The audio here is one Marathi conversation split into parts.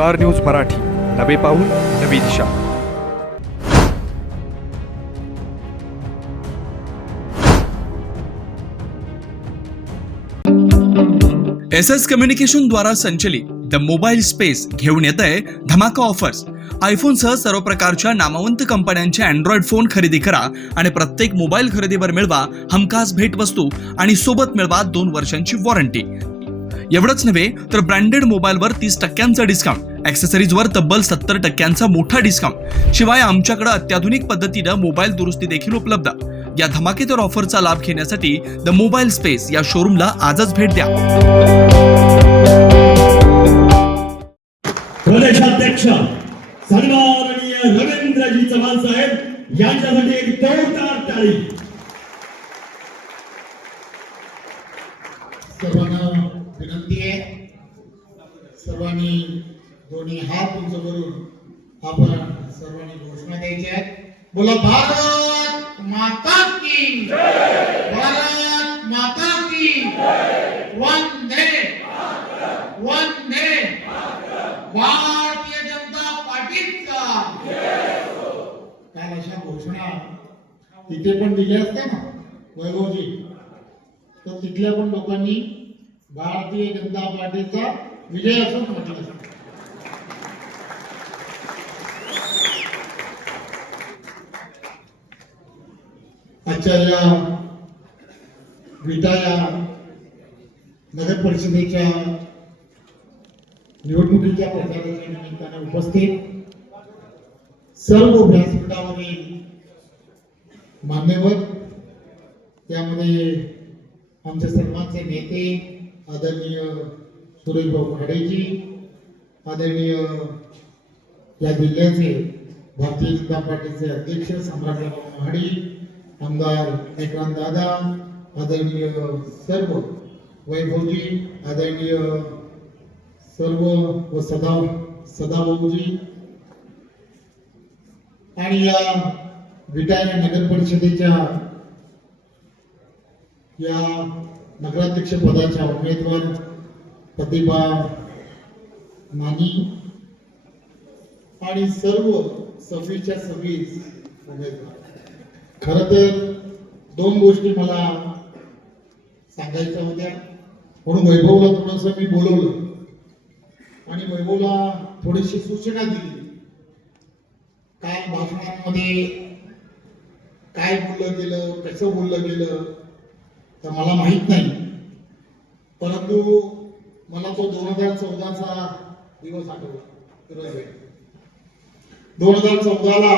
स्टार न्यूज मराठी, नवे पाऊल नवी दिशा. SS कम्युनिकेशन द्वारा संचलित द मोबाईल स्पेस घेऊन येत आहे धमाका ऑफर्स. आयफोन सह सर्व प्रकारच्या नामवंत कंपन्यांचे अँड्रॉइड फोन खरेदी करा आणि प्रत्येक मोबाईल खरेदीवर मिळवा हमखास भेटवस्तू आणि सोबत मिळवा 2 वर्षांची वॉरंटी. एवढंच नव्हे तर ब्रँडेड मोबाईलवर 30% डिस्काउंट, ॲक्सेसरीजवर तब्बल 70% मोठा डिस्काउंट. शिवाय आमच्याकडे अत्याधुनिक पद्धतीनं मोबाईल दुरुस्ती देखील उपलब्ध. या धमाकेदार ऑफरचा लाभ घेण्यासाठी द मोबाईल स्पेस या शोरूमला आजच भेट द्या. प्रदेशाध्यक्ष सन्माननीय रवींद्रजी चव्हाण साहेब यांच्यासाठी एक जोरदार टाळी. सर्वांना विनंती आहे, सर्वांनी दोन्ही हात उंच करून आपण सर्वांनी घोषणा द्यायची आहे. बोला भारत माता की जय, भारत माता की जय, वंदे वंदे भारतीय जनता पार्टीचा जय हो. काल अशा घोषणा तिथे पण दिल्या असत्या ना वैभवजी, तर तिथल्या पण लोकांनी भारतीय जनता पार्टीचा विजय असं म्हटलं असतं. आजच्या या विटा या नगर परिषदेच्या निवडणुकीच्या प्रचाराच्या निमित्ताने उपस्थित सर्व व्यासपीठावरील मान्यवर, त्यामध्ये आमचे सर्वांचे नेते आदरणीय सुरेशभाऊ खाडेजी, आदरणीय या जिल्ह्याचे भारतीय जनता पार्टीचे अध्यक्ष सम्राटराव महाडी, आमदार एकनाथ दादा, आदरणीय सर्व वैभवजी, आदरणीय सर्व व सदाभाऊजी आणि या विटाया नगर परिषदेच्या या नगराध्यक्ष पदाच्या उमेदवार प्रतिभा नानी आणि सर्व 26 उमेदवार. खरं तर 2 गोष्टी मला सांगायच्या होत्या, म्हणून वैभवला थोडंसं मी बोलवलं आणि वैभवला थोडीशी सूचना दिली. काल भाषणांमध्ये काय बोललं गेलं, कसं बोललं गेलं तर मला माहित नाही, परंतु मला तो 2014चा दिवस आठवला. 2014ला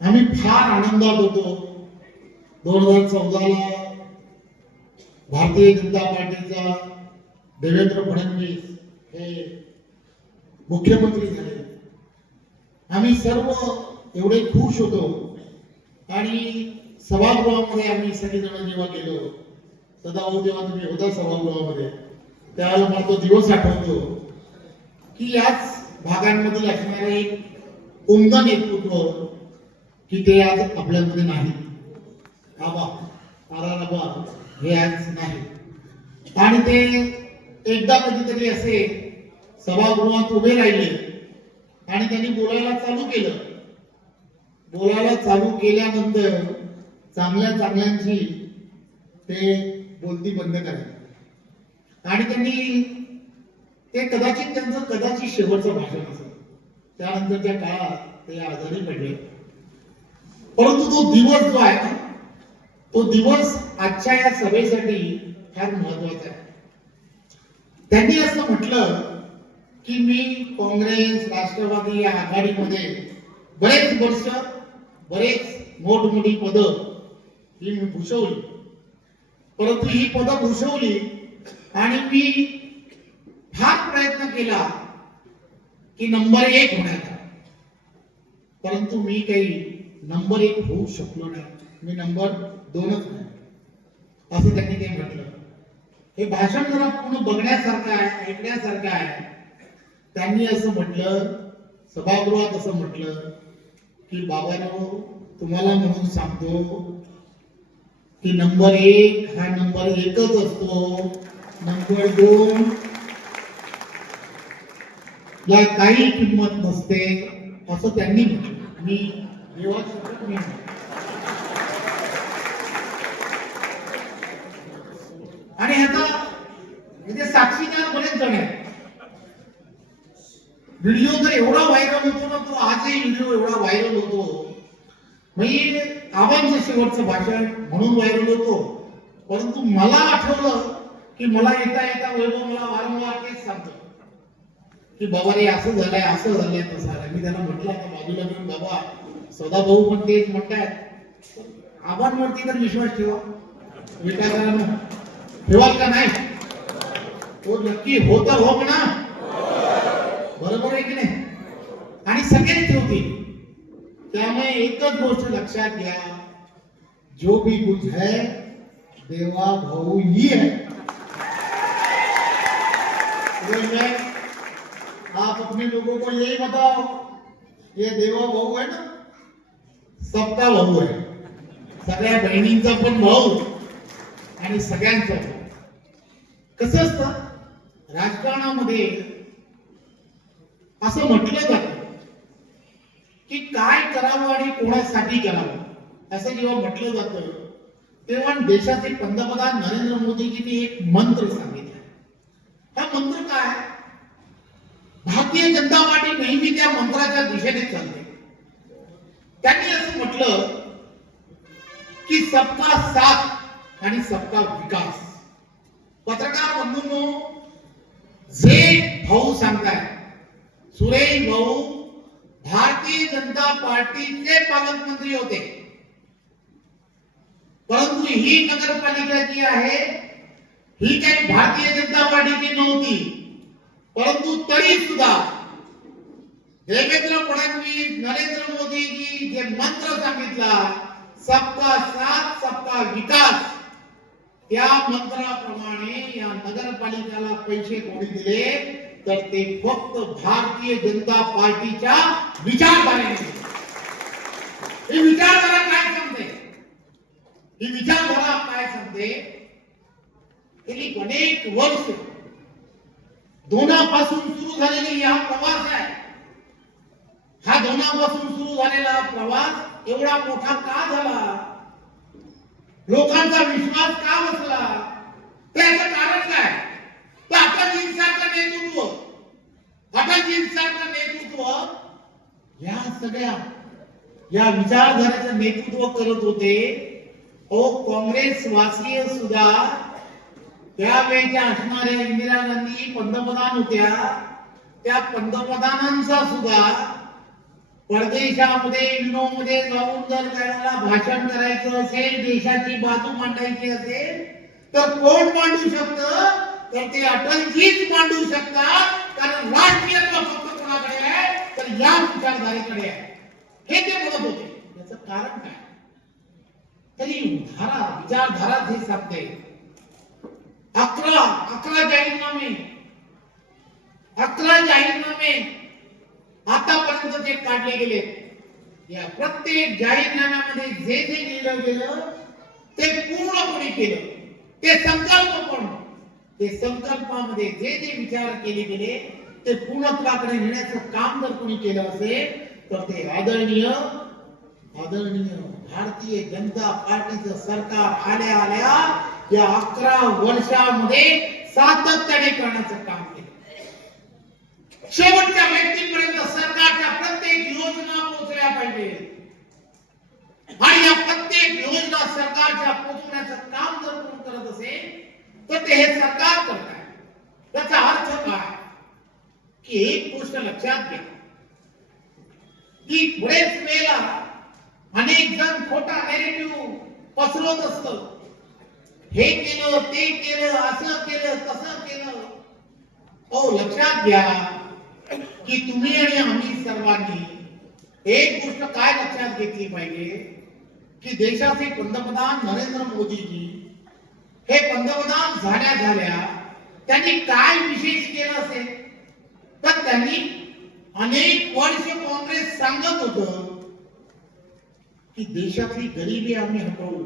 आम्ही फार आनंदात होतो. 2014ला भारतीय जनता पार्टीचा देवेंद्र फडणवीस हे मुख्यमंत्री झाले. आम्ही सर्व एवढे खुश होतो आणि सभागृहामध्ये आम्ही सगळेजण जेव्हा गेलो, सदाभाऊ जेव्हा तुम्ही होता सभागृहामध्ये, त्यावेळेला मला तो दिवस आठवतो की याच भागांमधील असणारे एक उमदा नेतृत्व की ते आज आपल्यामध्ये नाही. आबा हे आज नाही. आणि ते एकदा कधीतरी असे सभागृहात उभे राहिले आणि त्यांनी बोलायला चालू केल्यानंतर चांगल्यांची ते बोलती बंद करायची आणि त्यांनी ते कदाचित शेवटचं भाषण असेल. त्यानंतरच्या काळात ते आजारी पडले. परंतु तो दिवस जो आहे ना, तो दिवस आजच्या या सभेसाठी फार महत्वाचा आहे. त्यांनी असं म्हटलं की मी काँग्रेस राष्ट्रवादी या आघाडीमध्ये बरेच वर्ष बरेच मोठमोठी पदं ही मी भूषवली, परंतु ही पदं भूषवली आणि मी फार प्रयत्न केला की नंबर 1 होण्याचा, परंतु मी काही नंबर 1 होऊ शकलो नाही. मी नंबर 2च नाही असं त्यांनी ते म्हटलं. हे भाषण जरा पूर्ण बघण्यासारखं आहे, ऐकण्यासारखं आहे. त्यांनी असं म्हटलं, सभागृहात असं म्हटलं की बाबांनो, तुम्हाला म्हणून सांगतो की नंबर 1 हा नंबर 1च असतो. नंबर 2 ला काही किंमत नसते असं त्यांनी म्हटलं. मी देवाचं मी आणि ह्याचा म्हणजे साक्षीदार बरेच जण आहेत. व्हिडिओ तर एवढा व्हायरल होतो ना, तो आजही व्हिडिओ एवढा व्हायरल होतो. मी आबांचं शेवटचं भाषण म्हणून व्हायरल होतो. परंतु मला आठवलं की मला येता येता वैभव मला वारंवार तेच सांगतो की बाबा रे असं झालंय तसं झालंय. मी त्याला म्हटलं आता बाजूला घेऊन, बाबा सदाभाऊ पण तेच म्हणतायत, आबांवरती तर विश्वास ठेवा, विचारांना ठेवाल का नाही? तो नक्की हो तर हो म्हणा, बरोबर आहे की नाही? आणि सगळेच ठेवतील. त्यामुळे एकच गोष्ट लक्षात घ्या, जो भी कुछ है देवा भाऊ ही है. आप अपने लोगों को यही बताओ, ये देवा भाऊ है ना, सबका भाऊ आहे. सगळ्या बहिणींचा पण भाऊ आणि सगळ्यांचा भाऊ. कसं असतं राजकारणामध्ये, असं म्हटलं जातं की काय करावं आणि कोणासाठी करावं. असं जेव्हा म्हटलं जातं तेव्हा देशाचे पंतप्रधान नरेंद्र मोदीजींनी एक मंत्र सांगितला. हा मंत्र काय? भारतीय जनता पार्टी नेहमी त्या मंत्राच्या दिशेने चालते. त्यांनी असं म्हटलं की सबका साथ आणि सबका विकास. पत्रकार बंधूंनो, जे भाऊ सांगताय, सुरेश भाऊ भारतीय जनता पार्टीचे पालकमंत्री होते, परंतु ही नगरपालिका जी आहे ही काही भारतीय जनता पार्टीची नव्हती. परंतु तरी सुद्धा देवेंद्र फडणवीस, नरेंद्र मोदीजी जे मंत्र सांगितला, सबका साथ सबका विकास, त्या मंत्राप्रमाणे या नगरपालिकेला पैसे कोणी दिले तर ते फक्त भारतीय जनता पार्टीच्या विचारधारेने. ही विचारधारा काय सांगते? ही विचारधारा काय सांगते? गेली अनेक वर्ष दोनापासून सुरू झालेली हा प्रवास आहे. हा दोनापासून सुरू झालेला प्रवास एवढा मोठा का झाला? लोकांचा विश्वास का बसला? त्याचं कारण काय? तर अटलजींसारखं नेतृत्व, अटलजींसारखं नेतृत्व या सगळ्या या विचारधारेचं नेतृत्व करत होते. काँग्रेस वासीय सुद्धा त्यावेळेच्या असणाऱ्या इंदिरा गांधी पंतप्रधान होत्या. त्या पंतप्रधानांचा सुद्धा परदेशामध्ये युरोमध्ये जाऊन जर त्याला भाषण करायचं असेल, देशाची बाजू मांडायची असेल तर कोण मांडू शकतं? तर ते अटलजीच मांडू शकतात. कारण राष्ट्रीयत्व फक्त कोणाकडे आहे तर या विचारधारेकडे आहे. हे ते बोलत होते. याचं कारण काय? तरी विचारधारा हे सांगते. 11 जाहीरनामे आतापर्यंत जे काढले गेले, या प्रत्येक जाहीरनाम्यामध्ये जे जे लिहिलं गेलं ते पूर्ण कोणी केलं? ते संकल्प पण, ते संकल्पामध्ये जे जे विचार केले गेले ते पूर्णत्वाकडे नेण्याचं काम जर कोणी केलं असेल तर ते आदरणीय भारतीय जनता पार्टीचं सरकार आल्या या 11 वर्षामध्ये सातत्याने करण्याचं काम केलं. शेवटच्या व्यक्तीपर्यंत सरकारच्या प्रत्येक योजना पोहोचल्या पाहिजे आणि या प्रत्येक योजना सरकारच्या पोहोचवण्याचं काम जर कोण करत असेल तर ते हे सरकार करत आहे. त्याचा अर्थ काय? की एक गोष्ट लक्षात घ्या की बरेच वेळेला अनेक जण खोटा नॅरेटिव्ह पसरवत असतं. हे केलं, ते केलं, असं केलं, तसं केलं. लक्षात घ्या की तुम्ही आणि आम्ही सर्वांनी एक गोष्ट काय लक्षात घेतली पाहिजे की देशाचे पंतप्रधान नरेंद्र मोदीजी हे पंतप्रधान झाल्या त्यांनी काय विशेष केलं असेल तर त्यांनी अनेक वर्ष काँग्रेस सांगत होतं की देशातली गरिबी आम्ही हटवू.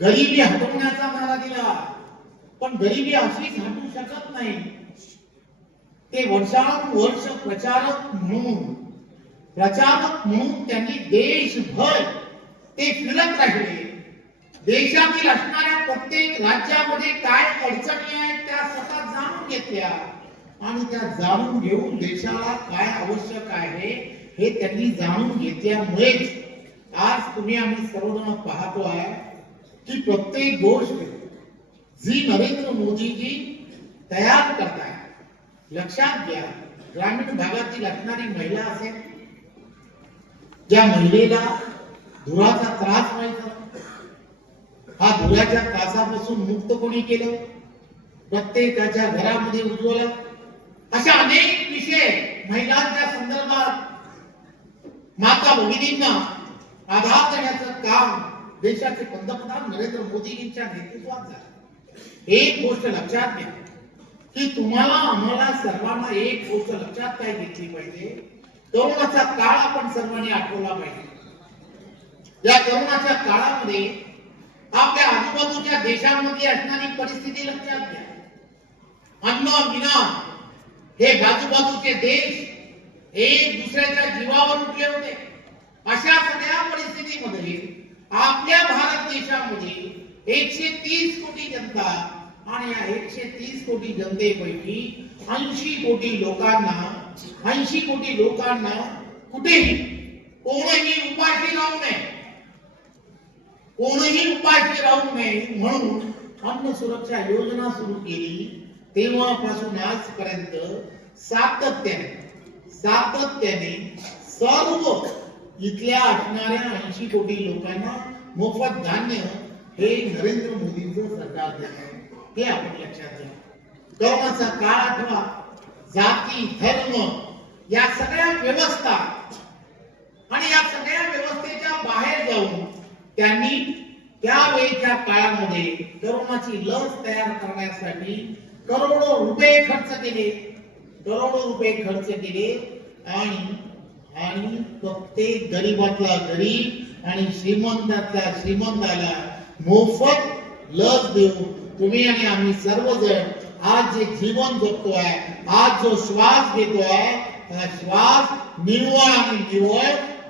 गरिबी हटवण्याचा नारा दिला, पण गरिबी अशीच हटू शकत नाही. ते वर्षानुवर्ष प्रचारक म्हणून त्यांनी देशभर ते फिरत राहिले. देशातील असणाऱ्या प्रत्येक राज्यामध्ये काय अडचणी आहेत त्या स्वतः जाणून घेतल्या आणि त्या जाणून घेऊन देशाला काय आवश्यक आहे हे त्यांनी जाणून घेतल्यामुळेच आज तुम्ही आम्ही सर्वजण पाहतो आहे की प्रत्येक गोष्ट जी नरेंद्र मोदीजी तयार करताय. लक्षात घ्या, ग्रामीण भागातील असणारी महिला असेल, ज्या महिलेला धुराचा त्रास व्हायचा, हा धुराच्या त्रासापासून मुक्त कोणी केलं? प्रत्येकाच्या घरामध्ये उज्ज्वला. अशा अनेक विषय महिलांच्या संदर्भात माता भगिनींना आधार देण्याचं काम देशाचे पंतप्रधान नरेंद्र मोदींच्या नेतृत्वात झालं. एक गोष्ट लक्षात घ्या की तुम्हाला आम्हाला सर्वांना एक गोष्ट लक्षात काय घेतली पाहिजे, करोनाचा काळ आपण सर्वांनी आठवला पाहिजे. या करोनाच्या काळामध्ये आपल्या आजूबाजूच्या देशांमध्ये असणारी परिस्थिती लक्षात घ्या. अन्न विना हे बाजूबाजूचे देश एक दुसऱ्याच्या जीवावर उठले होते. अशा सगळ्या परिस्थितीमध्ये आपल्या भारत देशामध्ये 130 कोटी जनता आणि या 130 कोटी जनतेपैकी 80 कोटी लोकांना कुठेही कोणीही उपाशी राहू नये म्हणून अन्न सुरक्षा योजना सुरू केली. तेव्हापासून आजपर्यंत सातत्याने सर्व इथल्या असणाऱ्या 80 कोटी लोकांना मोफत धान्य हे नरेंद्र मोदींचं सरकार देत आहे. हे आपण लक्षात घ्या. करोनाचा काळ आठवा, जाती धर्म या सगळ्या व्यवस्था आणि या सगळ्या व्यवस्थेच्या बाहेर जाऊन त्यांनी त्यावेळेच्या काळामध्ये करोनाची लस तयार करण्यासाठी करोडो रुपये खर्च केले आणि प्रत्येक गरीबातला गरीब आणि श्रीमंतातला श्रीमंताला मोफत लस देऊन तुम्ही आणि आम्ही सर्वजण आज जे जीवन जगतोय, आज जो श्वास घेतोय, हा श्वास निव्वळ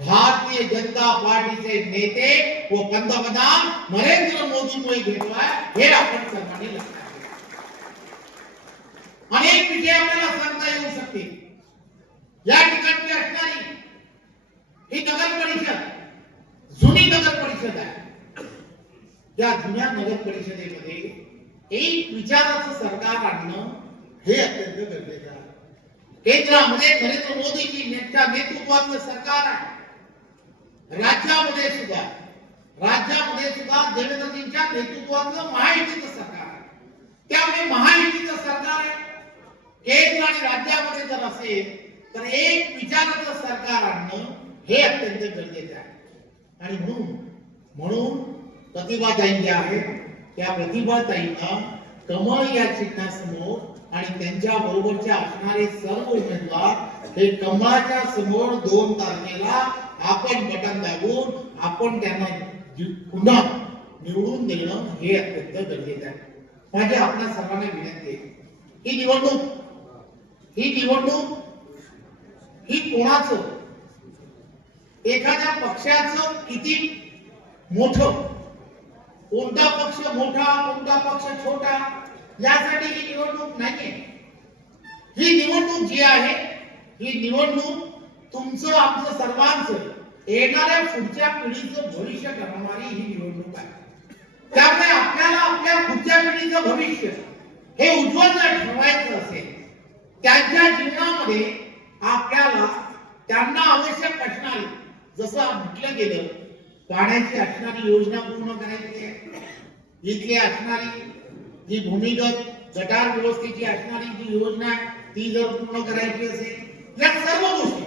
भारतीय जनता पार्टीचे नेते व पंतप्रधान नरेंद्र मोदीमुळे घेतोय हे आपण सर्वांनी लक्षात घ्या. अनेक विषय आपल्याला सांगता येऊ शकते. या ठिकाणी असणारी ही नगर परिषद जुनी नगर परिषद आहे. या जुन्या नगर परिषदेमध्ये एक विचाराचं सरकार आणणं हे अत्यंत गरजेचं आहे. केंद्रामध्ये नरेंद्र मोदींच्या नेतृत्वाचं सरकार आहे. राज्यामध्ये सुद्धा देवेंद्रजींच्या नेतृत्वाचं महायुतीचं सरकार आहे. त्यामुळे महायुतीचं सरकार आहे. केंद्र आणि राज्यामध्ये जर असेल तर एक विचाराचं सरकार आणणं हे अत्यंत गरजेचं आहे. आणि म्हणून प्रतिभाताई ज्या आहेत त्या प्रतिभाताईंना कमळ या चिन्हासमोर आणि त्यांच्या बरोबरच्या असणारे सर्व उमेदवार हे कमळाच्या समोर 2 तारखेला आपण बटन दाबून आपण त्यांना पुन्हा निवडून देणं हे अत्यंत गरजेचं आहे. माझी आपल्या सर्वांना विनंती आहे, ही निवडणूक ही कोणाचं, एखाद्या पक्षाचं किती मोठं, कोणता पक्ष मोठा कोणता पक्ष छोटा यासाठी ही निवडणूक नाहीये. ही निवडणूक जी आहे ही निवडणूक तुमचं आमचं सर्वांचं येणाऱ्या पुढच्या पिढीचं भविष्य ठरवणारी ही निवडणूक आहे. त्यामुळे आपल्याला आपल्या पुढच्या पिढीचं भविष्य हे उज्ज्वल जर ठेवायचं असेल, त्यांच्या जीवनामध्ये आपल्याला त्यांना आवश्यक असणारी, जसं म्हटलं गेलं, पाण्याची असणारी योजना पूर्ण करायची आहे. इथली असणारी जी भूमिगत गटार व्यवस्थेची असणारी जी योजना आहे ती जर पूर्ण करायची असेल, या सर्व गोष्टी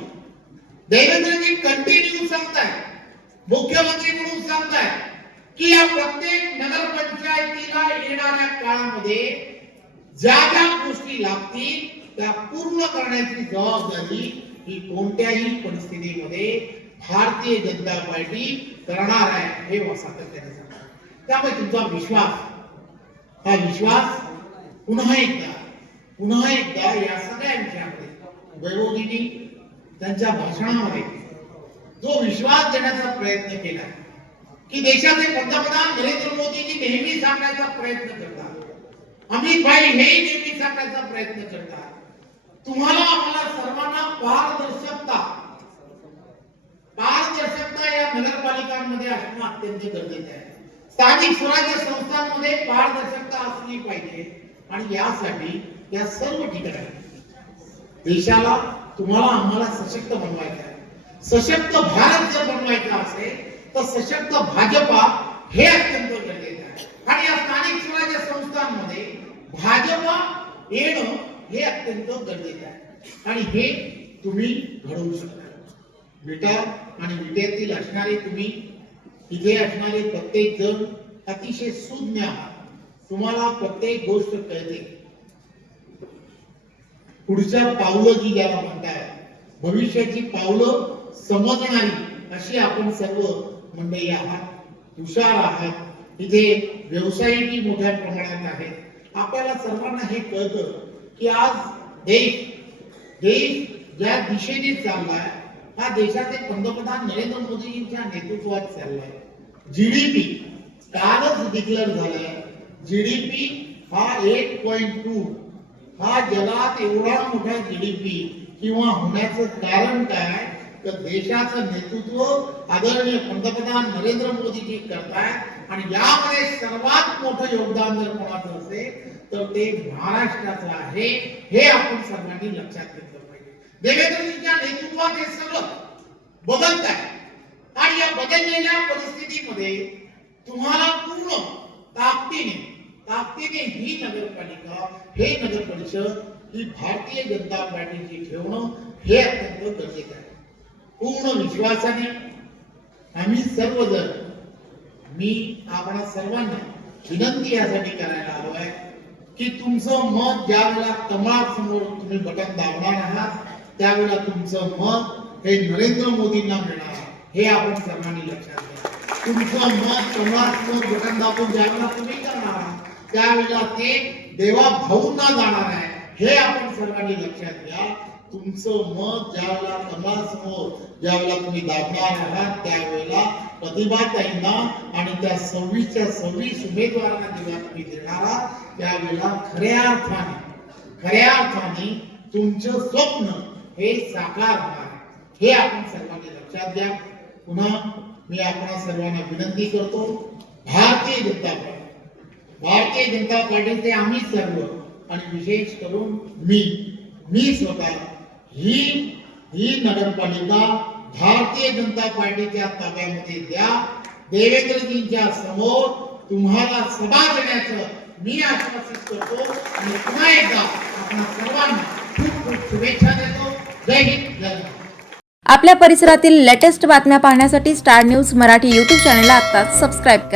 देवेंद्रजी कंटिन्यू सांगताय, मुख्यमंत्री म्हणून सांगताय की या प्रत्येक नगरपंचायतीला येणाऱ्या काळामध्ये ज्या ज्या गोष्टी लागतील त्या पूर्ण करण्याची जबाबदारी ही कोणत्याही परिस्थितीमध्ये भारतीय जनता पार्टी करणार आहे हे सातत्याने सांगतात. त्यामुळे तुमचा विश्वास, हा विश्वास पुन्हा एकदा पुन्हा एकदा या सगळ्या विषयामध्ये वैभवजींनी त्यांच्या भाषणामध्ये जो विश्वास देण्याचा प्रयत्न केला की देशाचे पंतप्रधान नरेंद्र मोदीजी नेहमी सांगण्याचा प्रयत्न करतात, अमित भाई हेही नेहमी सांगण्याचा प्रयत्न करतात, तुम्हाला आम्हाला सर्वांना पारदर्शकता या नगरपालिकांमध्ये असणं अत्यंत गरजेचं आहे. स्थानिक स्वराज्य संस्थांमध्ये पारदर्शकता असली पाहिजे आणि यासाठी या सर्व ठिकाणी देशाला तुम्हाला आम्हाला सशक्त बनवायचं आहे. सशक्त भारत जर बनवायचा असेल तर सशक्त भाजपा हे अत्यंत गरजेचं आहे आणि या स्थानिक स्वराज्य संस्थांमध्ये भाजपा येणं हे अत्यंत गरजेचं आहे आणि हे तुम्ही घडवू शकता. विटा आणि विट्यातील असणारे तुम्ही इथे असणारे प्रत्येक जण अतिशय सुज्ञ आहात. तुम्हाला प्रत्येक गोष्ट कळते. पुढच्या पावलं जी ज्याला म्हणतात, भविष्याची पावलं समजणारी अशी आपण सर्व मंडळी आहात, हुशार आहात. इथे व्यवसायिकही मोठ्या प्रमाणात आहेत. आपल्याला सर्वांना हे कळतं की आज देश ज्या दिशेने चाललाय हा देशाचे पंतप्रधान नरेंद्र मोदींच्या नेतृत्वात चाललाय. जीडीपी कालच डिक्लेअर झालाय. जीडीपी हा 1.2 हा जगात एवढा मोठा जीडीपी किंवा होण्याचं कारण काय तर देशाचं नेतृत्व आदरणीय पंतप्रधान नरेंद्र मोदीजी करतायत आणि यामध्ये सर्वात मोठं योगदान जर कोणाचं असेल तर ते महाराष्ट्राचं आहे. हे आपण सर्वांनी लक्षात घेतलं पाहिजे. देवेंद्रजींच्या नेतृत्वात हे सगळं बदलत आहे आणि या बदललेल्या परिस्थितीमध्ये तुम्हाला पूर्ण ताकदीने ही नगरपालिका हे नगर परिषद ही भारतीय जनता पार्टीची ठेवणं हे अत्यंत गरजेचं आहे. पूर्ण विश्वासाने आम्ही सर्वजण मी आपणा सर्वांना विनंती यासाठी करायला आलो आहे की तुमचं मत ज्या वेळेला कमळासमोर तुम्ही बटन दाबणार आहात त्यावेळेला तुमचं मत हे नरेंद्र मोदींना मिळणार हे आपण सर्वांनी लक्षात घ्या. तुमचं मत कमळासमोर बटन दाबून ज्यावेळेला तुम्ही करणार आहात त्यावेळेला ते देवा भाऊंना जाणार आहे हे आपण सर्वांनी लक्षात घ्या. तुमचं मत ज्यावेळेला कमळासमोर ज्यावेळेला तुम्ही दाबणार आहात त्यावेळेला प्रतिभाताईंना आणि त्या 26 उमेदवारांना जेव्हा तुम्ही देणार आहात त्यावेळेला खऱ्या अर्थाने तुमचं स्वप्न हे साकार होणार हे आपण सर्वांनी लक्षात घ्या. पुन्हा मी आपणा सर्वांना विनंती करतो, भारतीय जनता पार्टीचे आम्ही सर्व आणि विशेष करून मी स्वतः ही नगरपालिका भारतीय जनता पार्टीच्या ताब्यामध्ये द्या. देवेंद्रजींच्या समोर तुम्हाला सभा देण्याचं मी आश्वासित करतो आणि पुन्हा एकदा आपण सर्वांना खूप खूप शुभेच्छा देतो. जय हिंद, जय भारत. आपल्या परिसरातील लेटेस्ट बातम्या पाहण्यासाठी स्टार न्यूज मराठी यूट्यूब चॅनलला आत्ताच सबस्क्राईब करा.